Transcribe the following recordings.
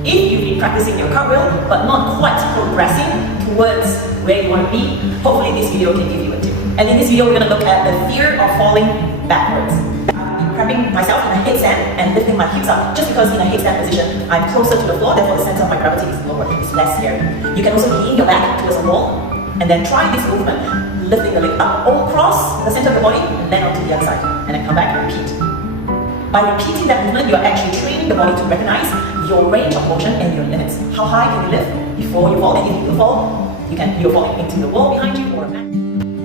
If you've been practicing your cartwheel but not quite progressing towards where you want to be, hopefully this video can give you a tip. And in this video, we're going to look at the fear of falling backwards. I'm prepping myself in a headstand and lifting my hips up just because in a headstand position, I'm closer to the floor, therefore the center of my gravity is lower, it's less scary. You can also lean your back towards a wall and then try this movement, lifting the leg up all across the center of the body and then onto the other side. And then come back and repeat. By repeating that movement, you're actually training the body to recognize your range of motion and your limits. How high can you lift before you fall? And if you fall, you're falling into the wall behind you or a mat.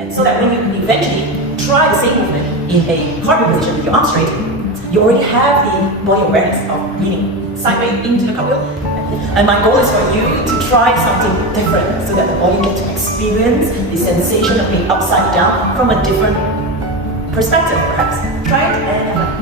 And so that when you eventually try the same movement in a cartwheel position with your arms straight, you already have the body awareness of leaning sideways into the cartwheel. And my goal is for you to try something different so that the body gets to experience the sensation of being upside down from a different perspective, perhaps. Try it and have fun.